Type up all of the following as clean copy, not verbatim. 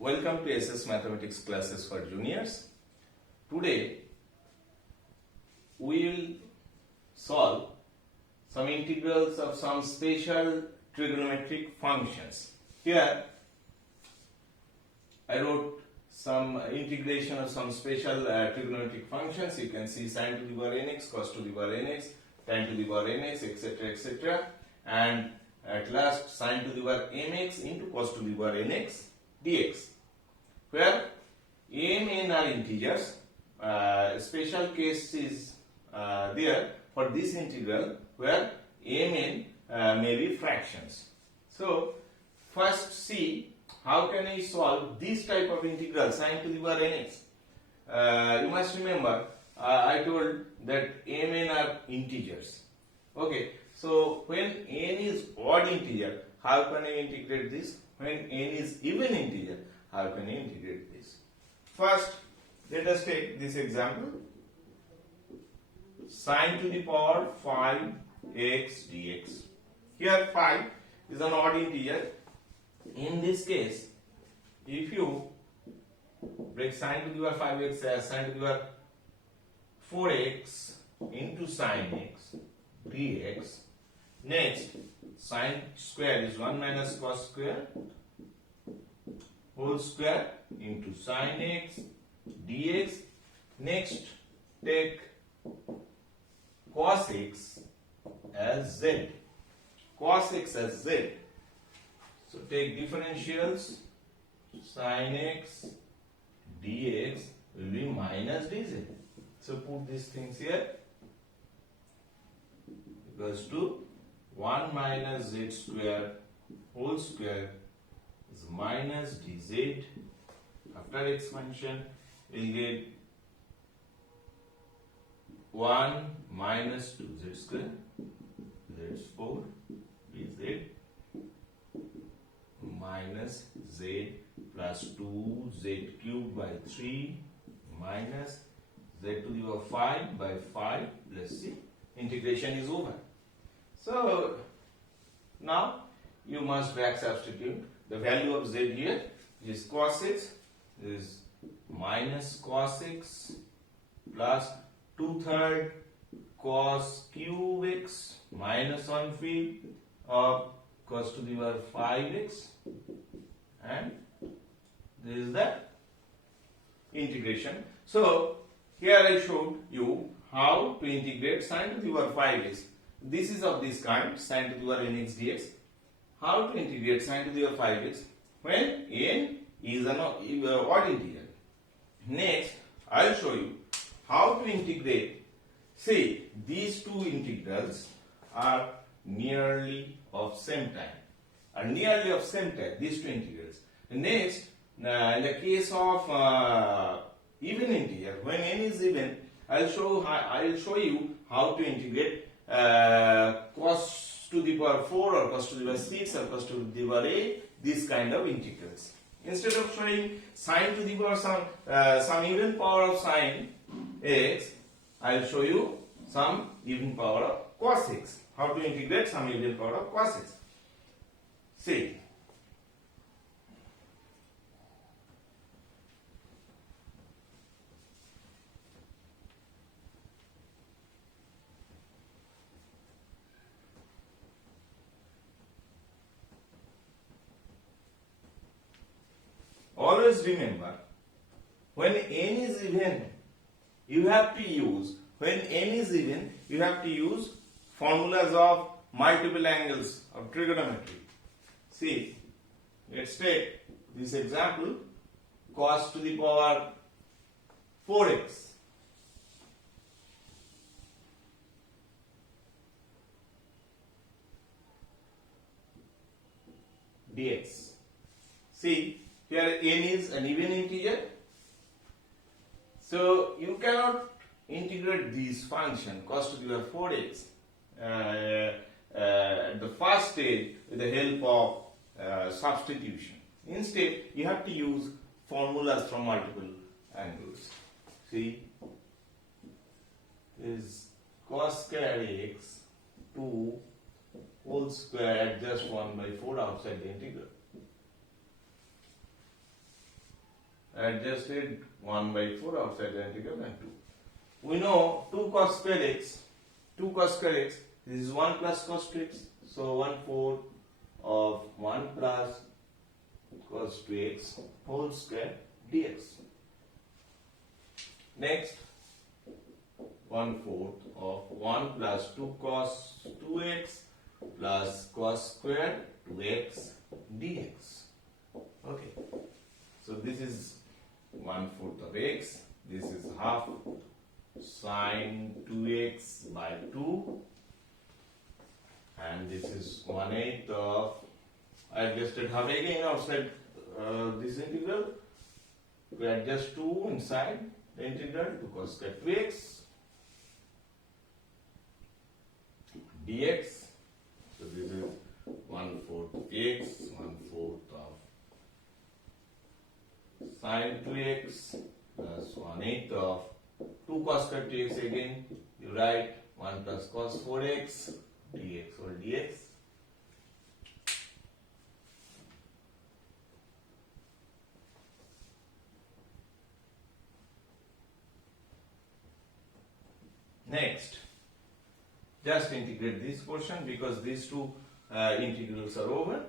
Welcome to SS Mathematics classes for juniors. Today we will solve some integrals of some special trigonometric functions. Here I wrote some integration of some special trigonometric functions. You can see sin to the power nx, cos to the power nx, tan to the power nx, etc. And at last sin to the power mx into cos to the power nx dx, where m n are integers. Special case is there for this integral where m n may be fractions. So first see how can I solve this type of integral sin to the power nx. You must remember I told that m n are integers. Okay, so when n is odd integer, how can I integrate this? When n is even integer, how can I integrate this? First, let us take this example. Sin to the power 5x dx. Here 5 is an odd integer. In this case, if you break sin to the power 5x as sin to the power 4x into sin x dx, next sin square is 1 minus cos square whole square into sin x dx. Next take cos x as z. Cos x as z. So take differentials. Sin x dx will be minus dz. So put these things here. Equals to 1 minus z square whole square is minus dz. After expansion, we'll get 1 minus 2z square, z is 4, dz minus z plus 2z cubed by 3 minus z to the power 5 by 5. Let's see, integration is over. So now you must back substitute the value of z here is cos x is minus cos x plus 2/3 cos cube x minus 1/5 of cos to the power 5x, and this is the integration. So here I showed you how to integrate sin to the power 5x. This is of this kind, sin to the power nx dx. How to integrate sin to the power 5x when n is an odd integer. Next, I will show you how to integrate. See, these two integrals are nearly of same type. These two integrals. Next, in the case of even integer, when n is even, I will show you how to integrate cos to the power 4 or cos to the power 6 or cos to the power 8, these kind of integrals. Instead of showing sin to the power some even power of sin x, I will show you some even power of cos x. How to integrate some even power of cos x. See, always remember, when n is even, you have to use formulas of multiple angles of trigonometry. See, let's take this example, cos to the power 4x dx. See, here n is an even integer, so you cannot integrate this function cos to the power 4x at the first stage with the help of substitution. Instead, you have to use formulas from multiple angles. See, is cos square x 2 whole square just 1 by 4 outside the integral. adjusted 1 by 4 outside the integral and 2. We know 2 cos square x, 2 cos square x, this is 1 plus cos 2x, so 1/4 of 1 plus cos 2x whole square dx. Next, 1/4 of 1 plus 2 cos 2x plus cos square 2x dx. Okay, so this is 1/4 of x, this is half sine 2x by 2, and this is 1/8 of, I adjusted half again outside this integral to adjust 2 inside the integral to cos square 2x dx. So this is 1/4 x, 1/4 of sine 2x plus 1/8 of 2 cos square 2x again, you write 1 plus cos 4x dx or dx. Next, just integrate this portion because these two integrals are over.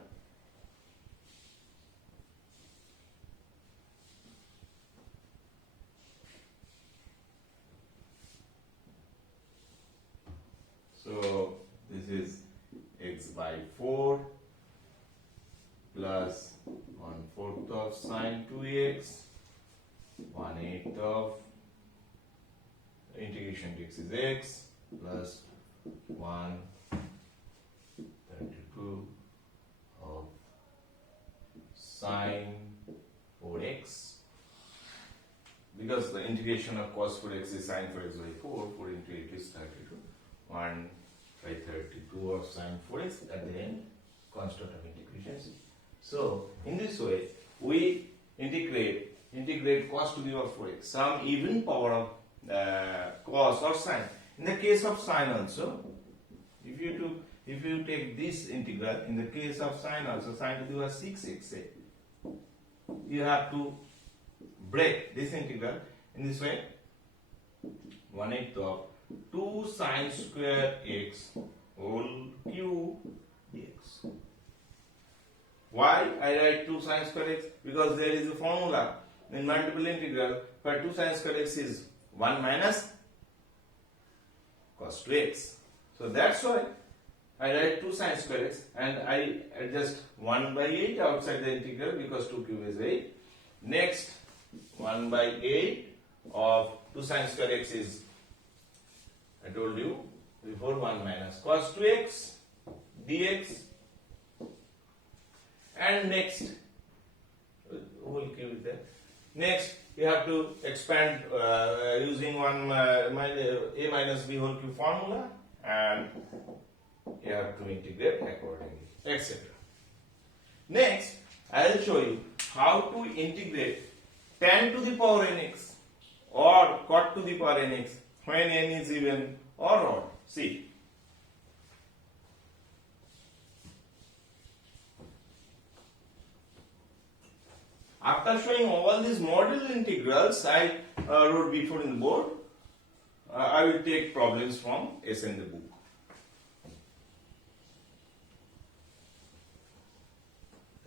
So this is x by 4 plus 1/4 of sine 2x, 1/8 of integration dx is x plus 1/32 of sine 4x. Because the integration of cos 4x is sine 4x by 4, 4 into 8 is 32. 1 by 32 of sine 4x at the end, constant of integration. So in this way we integrate cos to the power 4x, some even power of cos or sine. In the case of sine also, if you take this integral, in the case of sine also, sine to the power 6x, say, you have to break this integral in this way, 1/8 of 2 sine square x whole cube dx. Why I write 2 sine square x? Because there is a formula in multiple integral where 2 sine square x is 1 minus cos 2x. So that's why I write 2 sine square x and I adjust 1 by 8 outside the integral because 2 cube is 8. Next, 1 by 8 of 2 sine square x is, I told you before, 1 minus cos 2x dx. And next, whole cube is there. Next, you have to expand using a minus b whole cube formula, and you have to integrate accordingly, etc. Next, I will show you how to integrate tan to the power nx or cot to the power nx when n is even or odd. See. After showing all these model integrals I wrote before in the board, I will take problems from S in the book.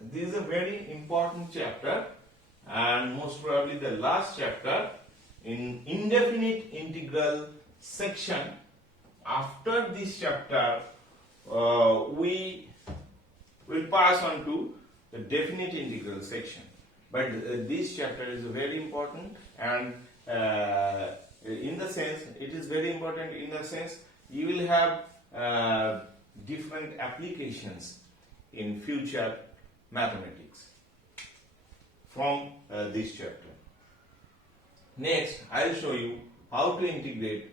This is a very important chapter and most probably the last chapter in indefinite integral section. After this chapter, we will pass on to the definite integral section. But this chapter is very important, and in the sense, it is very important in the sense you will have different applications in future mathematics from this chapter. Next, I will show you how to integrate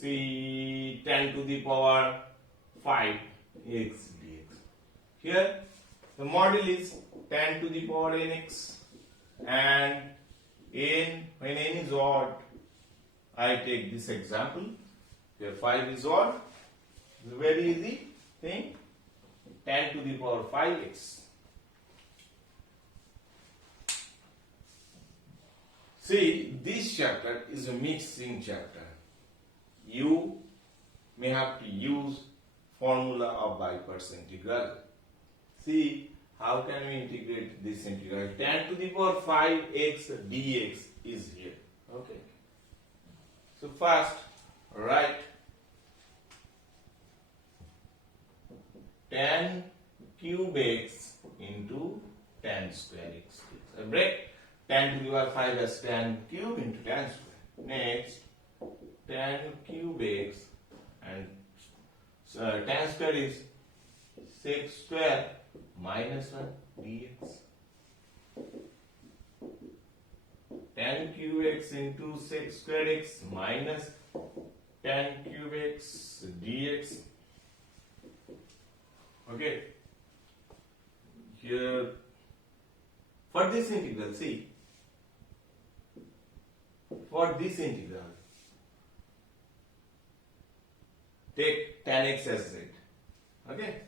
tan to the power 5 x dx. Here the model is tan to the power nx, and n, when n is odd, I take this example. Here 5 is odd. It's a very easy thing. Tan to the power 5x See, this chapter is a mixing chapter. You may have to use formula of bypass integral. See, how can we integrate this integral? Tan to the power 5x dx is here. Okay. So first, write tan cube x into tan square x. So break tan to the power 5 as tan cube into tan square. Next, tan cube x and tan square is sec square minus 1 dx. Tan cube x into sec square x minus tan cube x dx. Okay. Here, for this integral, see, for this integral, take tan x as z. Okay.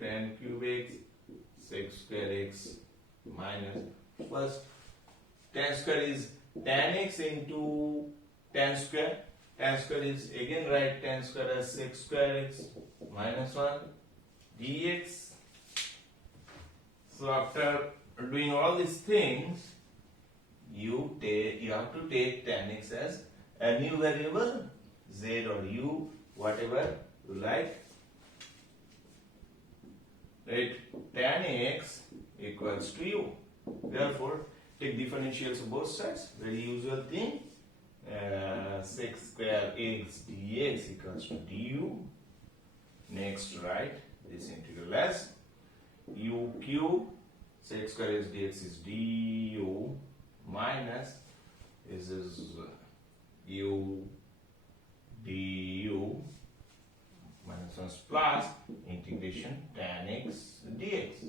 Tan cube x sec square x minus, first tan square is tan x into tan square. Tan square is, again write tan square as sec square x minus 1 dx. So after doing all these things, you have to take tan x as a new variable, z or u, whatever you like. Right, tan x equals to u. Therefore, take differentials of both sides. Very usual thing. Sec square x dx equals to du. Next, write this integral as u cube sec square x dx is du minus this is u du minus 1 plus integration tan x dx.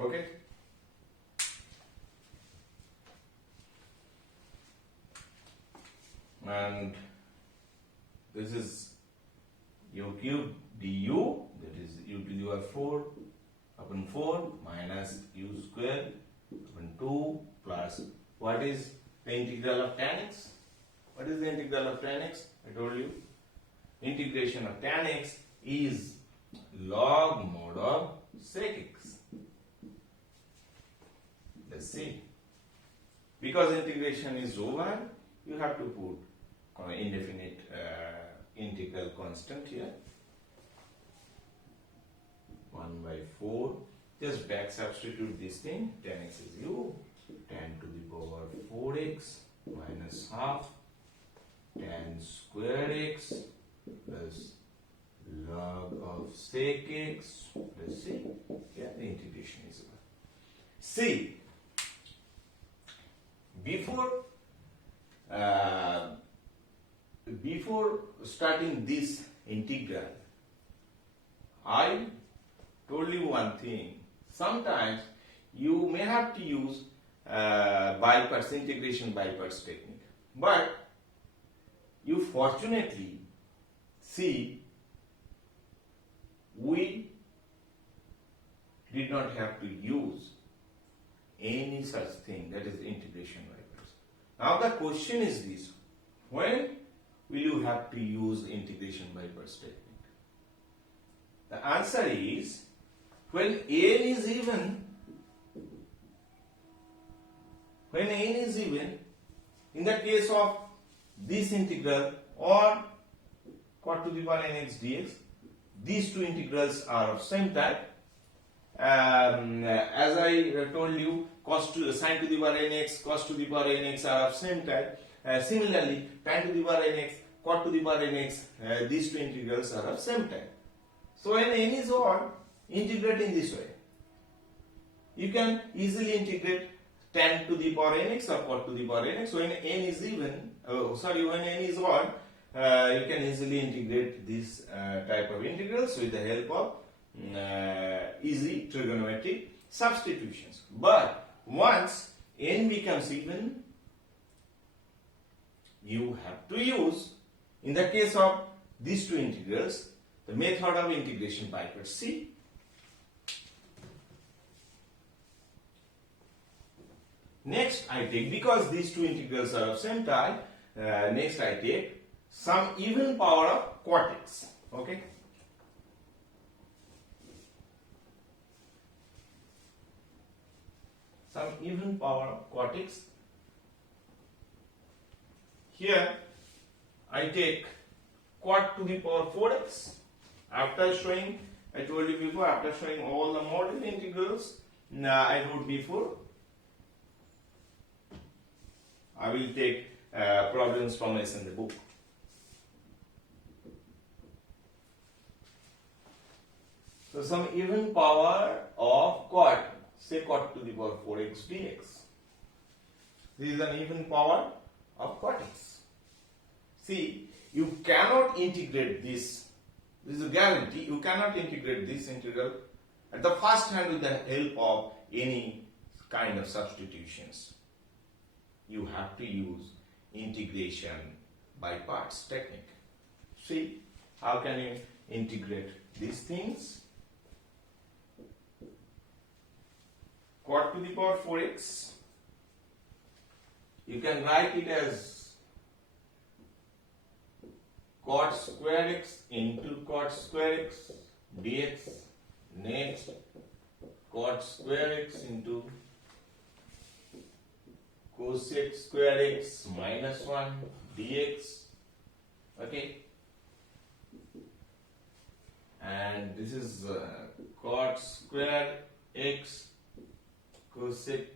Okay. And this is u cube du, that is u to the power 4 upon 4 minus u square upon 2 plus, what is the integral of tan x? What is the integral of tan x? I told you. Integration of tan x is log mod of sec x. Let's see. Because integration is over, you have to put indefinite integral constant here. 1 by 4. Just back substitute this thing. Tan x is u. Tan to the power 4x minus half tan square x plus log of sec x. Let's see. Yeah, the integration is over. See, before starting this integral, I told you one thing. Sometimes you may have to use integration by parts technique, but you fortunately see we did not have to use any such thing, that is integration by parts. Now the question is this: when will you have to use integration by parts technique? The answer is when n is even. When n is even, in the case of this integral or cot to the power nx dx, these two integrals are of same type. As I told you, sin to the power nx, cos to the power nx are of same type. Similarly, tan to the power nx, cot to the power nx, these two integrals are of same type. So when n is odd, integrate in this way. You can easily integrate tan to the power nx or cot to the power nx. So when n is even, when n is odd, you can easily integrate this type of integrals with the help of easy trigonometric substitutions. But once n becomes even, you have to use, in the case of these two integrals, the method of integration by parts. See, Next I take, because these two integrals are of same type, next I take some even power of cot x. Okay. Some even power of cot x. Here I take cot to the power 4x. After showing, I told you before, after showing all the model integrals, I wrote before, I will take problems from us in the book. So some even power of cot, say cot to the power 4x dx. This is an even power of cot x. See, you cannot integrate this. This is a guarantee. You cannot integrate this integral at the first hand with the help of any kind of substitutions. You have to use integration by parts technique. See, how can you integrate these things? Cot to the power 4x, you can write it as cot square x into cot square x dx. Next, cot square x into cosec square x minus 1 dx. Okay, and this is cot square x cosec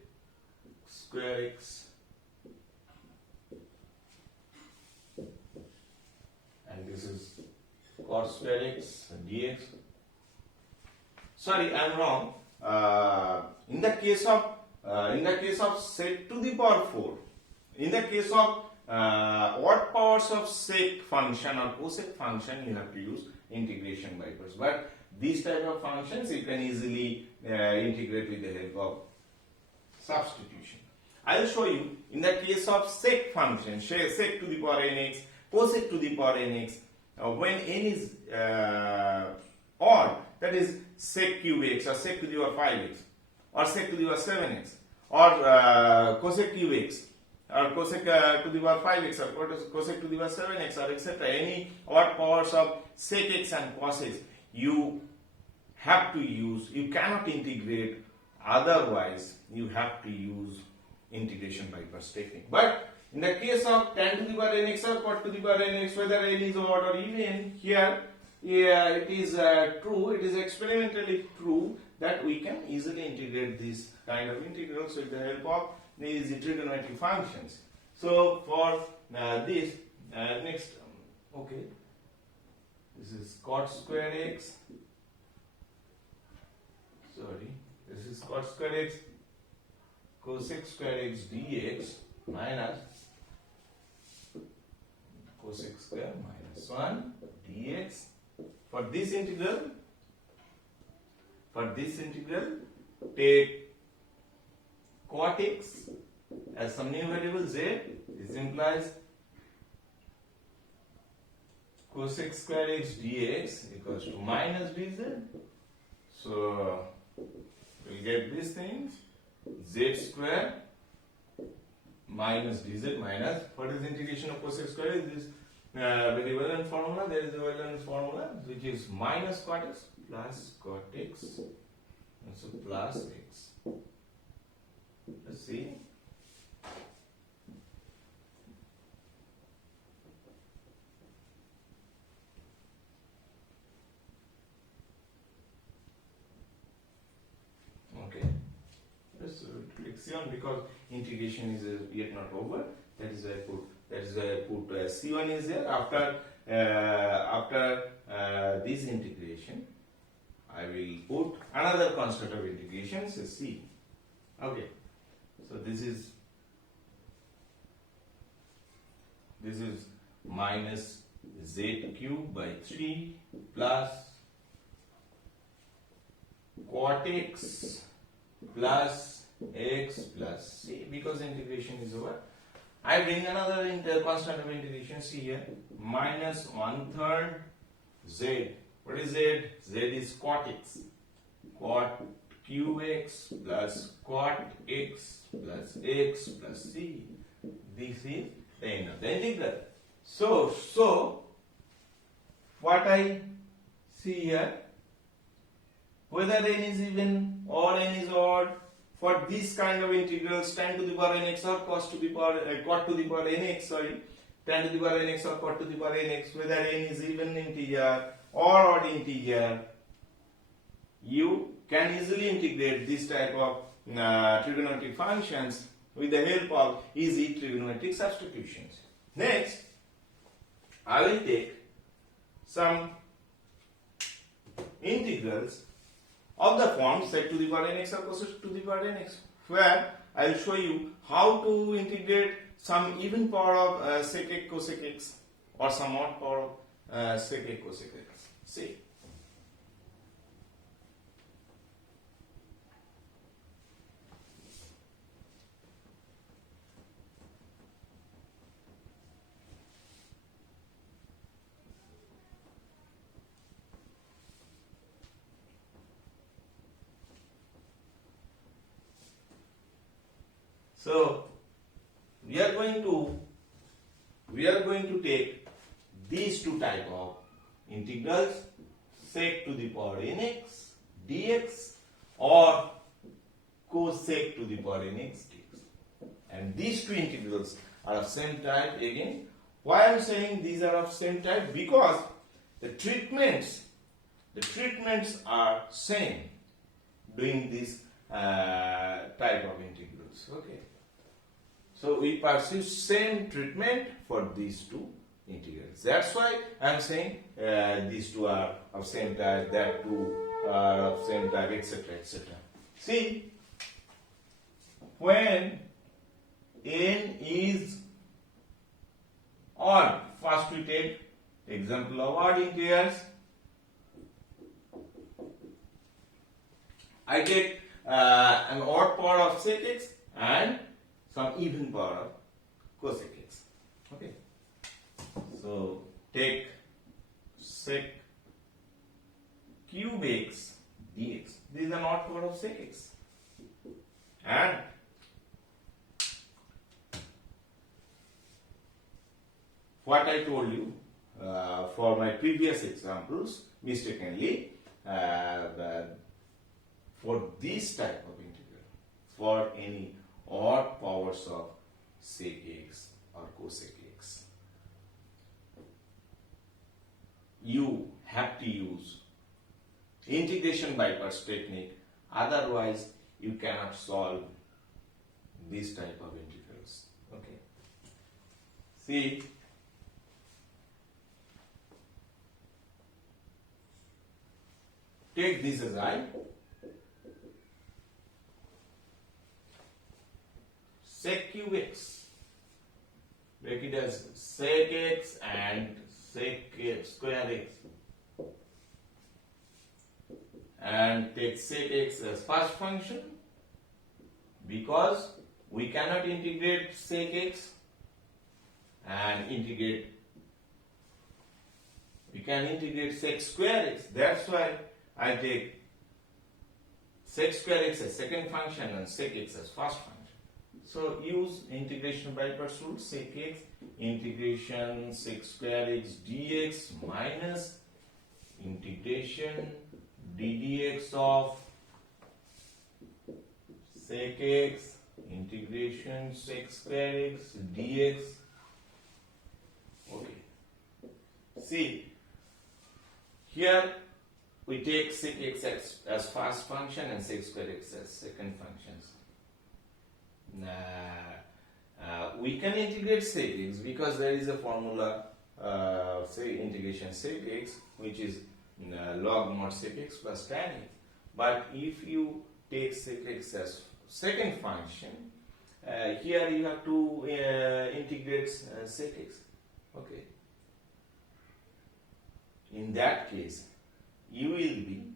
square x, and this is cot square x dx. Sorry, I am wrong. In the case of sec to the power 4, in the case of odd powers of sec function or cosec function, you have to use integration by parts. But these type of functions you can easily integrate with the help of substitution. I will show you in the case of sec function, sec to the power nx, cosec to the power nx, when n is odd, that is sec cube x or sec to the power 5x or sec to the power 7x or cosec cube x or cosec to the power 5x or cosec to the power 7x or etc. Any odd powers of sec x and cos x, you have to use, you cannot integrate, otherwise you have to use integration by parts technique. But in the case of tan to the power nx or cot to the power nx, whether n is odd or even, here it is true, it is experimentally true that we can easily integrate this kind of integrals with the help of these trigonometric functions. So for this next, okay, this is cot square x, sorry, this is cot square x cosec square x dx minus cosec square minus 1 dx. For this integral, take cot x as some new variable z. This implies cosec square x dx equals to minus dz. So we get these things, z square minus dz minus, what is integration of cosec square? Is this very well known formula. There is a well known formula which is minus cot x plus cot x, and so plus x. Let's see. Okay. Let's click C1 because integration is yet not over. That is why I put C1 is there. After this integration, I will put another constant of integration, so C. Okay. So this is minus z cube by 3 plus cot x plus x plus c, because integration is over. I bring another constant of integration, see here, minus 1/3 z. What is z? Z is cot x. Cot qx plus quat x plus x plus c. This is the end of the integral. So what I see here, whether n is even or n is odd, for this kind of integrals tan to the power nx or cos to the power cot to the power nx, tan to the power nx or cot to the power nx, whether n is even integer or odd integer, you can easily integrate this type of trigonometric functions with the help of easy trigonometric substitutions. Next, I will take some integrals of the form sec to the power nx or cos to the power nx, where I will show you how to integrate some even power of sec x cosec x or some odd power of sec x cosec x. See. So we are going to take these two type of integrals, sec to the power nx dx or cosec to the power nx dx. And these two integrals are of same type again. Why I am saying these are of same type? Because the treatments are same doing this type of integrals. Okay. So we pursue same treatment for these two integrals. That's why I am saying these two are of same type, that two are of same type, etc. etc. See, when n is odd, first we take example of odd integers. I take an odd power of sec x and some even power of cosec x. Okay. So take sec cube x dx. This is an odd power of sec x. And what I told you for my previous examples, mistakenly, for this type of integral, for any odd powers of sec x or cosec x, you have to use integration by parts technique, otherwise you cannot solve this type of integrals. Okay. See, take this as I. Sec cube x, make it as sec x and sec square x, and take sec x as first function, because we cannot integrate sec x and we can integrate sec square x. That's why I take sec square x as second function and sec x as first function. So use integration by parts rule, sec x integration sec square x dx minus integration ddx of sec x integration sec square x dx. Okay. See, here we take sec x as first function and sec square x as second functions. We can integrate sec x because there is a formula, say integration sec x, which is log mod sec x plus tan x. But if you take sec x as second function, here you have to integrate sec x. Okay. In that case, you will be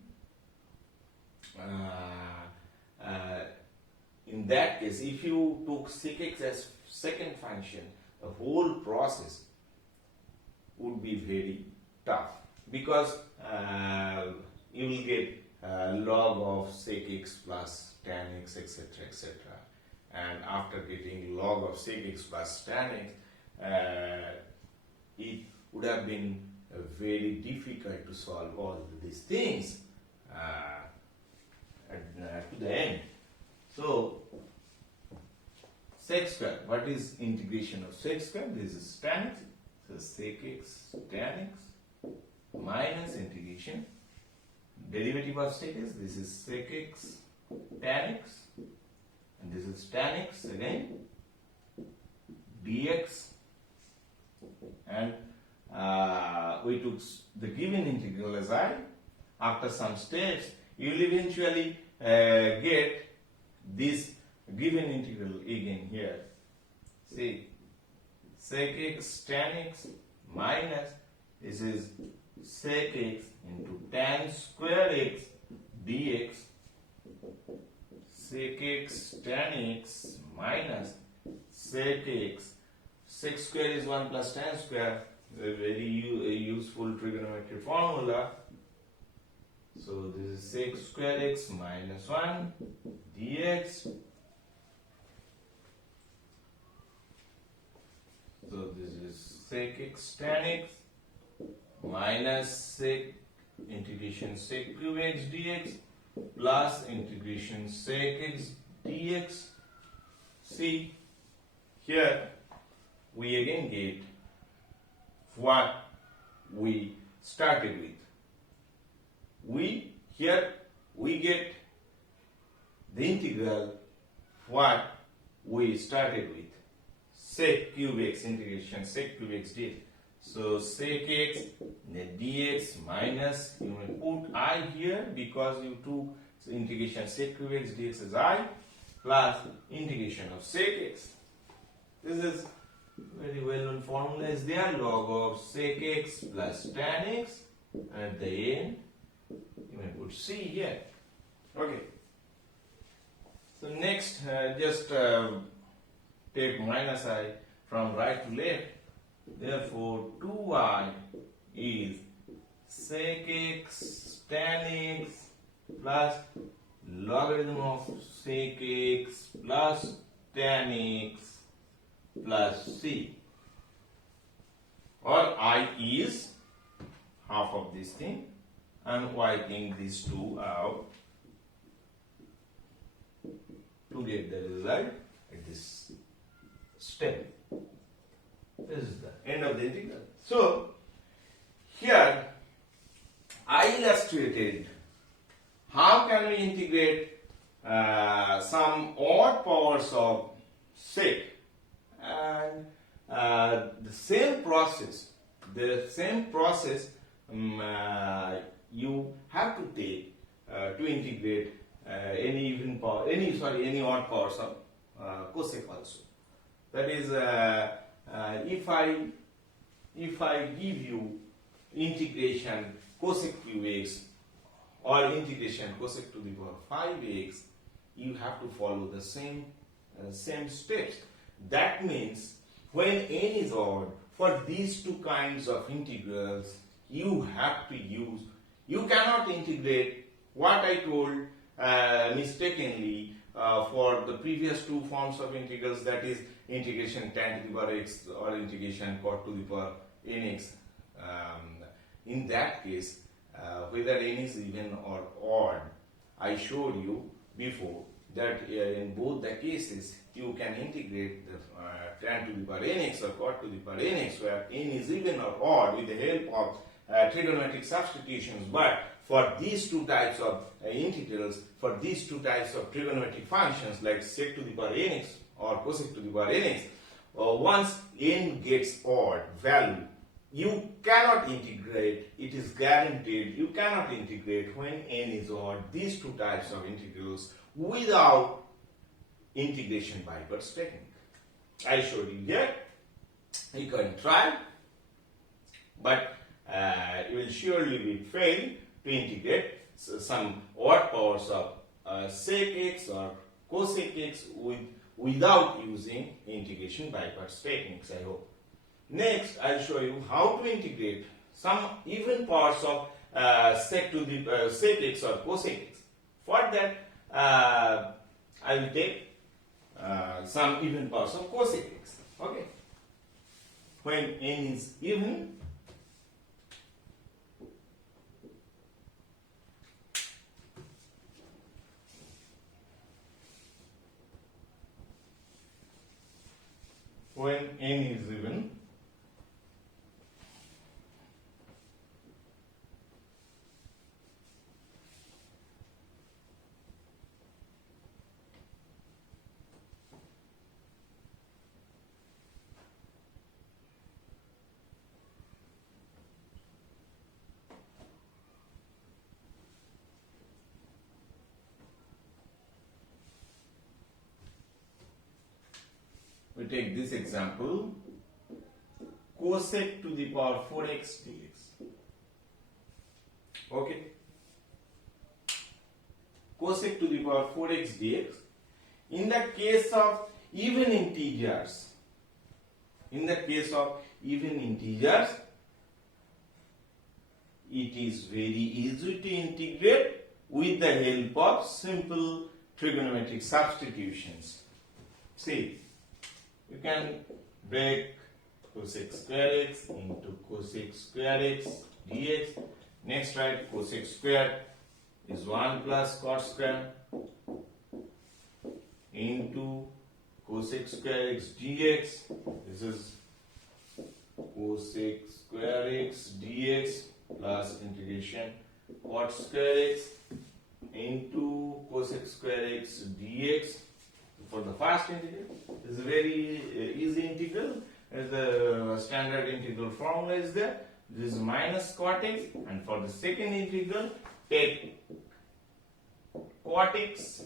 in that case, if you took sec x as second function, the whole process would be very tough, because you will get log of sec x plus tan x, etc., etc. And after getting log of sec x plus tan x, it would have been very difficult to solve all these things to the end. So, sec square, what is integration of sec square? This is tan x, so sec x tan x minus integration. Derivative of sec x, this is sec x tan x, and this is tan x again, dx, and we took the given integral as I. After some steps, you will eventually get this given integral again here. See, sec x tan x minus, this is sec x into tan square x dx, sec x tan x minus sec x, sec square is 1 plus tan square, a very useful trigonometric formula. So this is sec square x minus 1 dx. So this is sec x tan x minus sec integration sec cube x dx plus integration sec x dx. See, here we again get what we started with. We get the integral what we started with, sec cube x, integration sec cube x dx. So sec x dx minus, you may put I here because you took integration sec cube x dx as I, plus integration of sec x. This is very well known formula is there, log of sec x plus tan x, and at the end you may put C here. Okay. So next, just take minus I from right to left. Therefore, 2I is sec x tan x plus logarithm of sec x plus tan x plus C. Or I is half of this thing. I'm wiping these two out to get the result at this step. This is the end of the integral. So, here I illustrated how can we integrate some odd powers of sec, and the same process you have to take to integrate any even power, any odd powers of cosec also. That is, if I give you integration cosec cube x or integration cosec to the power 5x, you have to follow the same steps. That means when n is odd, for these two kinds of integrals, you have to use, you cannot integrate what I told mistakenly for the previous two forms of integrals, that is integration tan to the power x or integration cot to the power nx. In that case, whether n is even or odd, I showed you before that in both the cases you can integrate the tan to the power nx or cot to the power nx, where n is even or odd with the help of trigonometric substitutions. But for these two types of integrals, for these two types of trigonometric functions like sec to the power nx or cosec to the power nx, once n gets odd value, you cannot integrate, it is guaranteed, you cannot integrate when n is odd these two types of integrals without integration by parts technique. I showed you here, you can try, but you will surely be failed to integrate some odd powers of sec x or cosec x without using integration by parts techniques, I hope. Next, I will show you how to integrate some even powers of sec to the sec x or cosec x. For that, I will take some even powers of cosec x. Okay. When n is even, we take this example, cosec to the power 4x dx. Okay. Cosec to the power 4x dx. In the case of even integers, it is very easy to integrate with the help of simple trigonometric substitutions. See, you can break cosec square x into cosec square x dx. Next, write cosec square is 1 plus cot square into cosec square x dx. This is cosec square x dx plus integration cot square x into cosec square x dx. For the first integral, this is a very easy integral. As the standard integral formula is there. This is minus cot x, and for the second integral, take cot x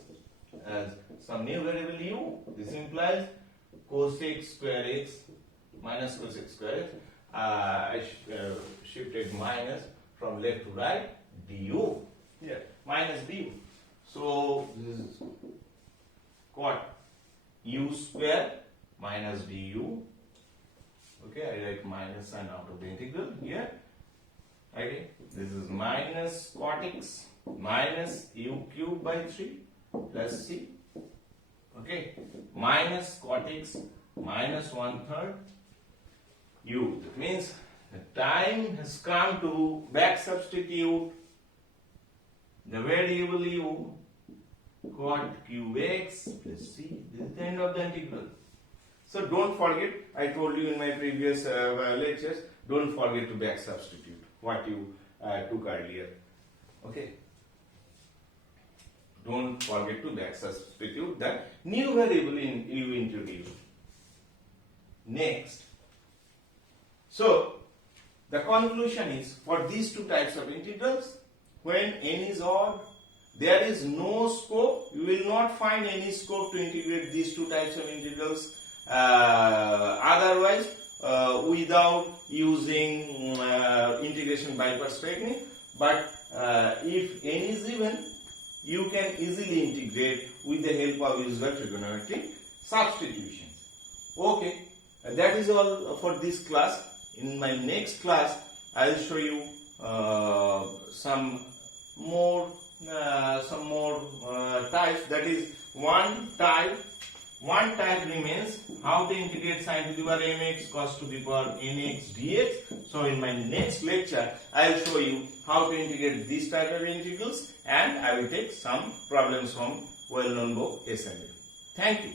as some new variable u. This implies cosec square x minus cosec square x. I shifted minus from left to right, du. Here, minus du. So this is cot u square minus du. Okay, I write minus sign out of the integral here. Okay, this is minus cot x minus u cube by 3 plus c. Okay, minus cot x minus 1/3 u. That means the time has come to back substitute the variable u, cot cube x plus c. This is the end of the integral. So don't forget, I told you in my previous lectures, don't forget to back substitute what you took earlier. Okay. Don't forget to back substitute the new variable you introduced. Next. So the conclusion is, for these two types of integrals, when n is odd, there is no scope. You will not find any scope to integrate these two types of integrals otherwise without using integration by parts technique. But if n is even, you can easily integrate with the help of usual trigonometric substitutions. Okay, that is all for this class. In my next class, I will show you some more types. That is one type remains, how to integrate sin to the power mx cos to the power nx dx. So in my next lecture, I will show you how to integrate these type of integrals, and I will take some problems from well-known book SML. Thank you.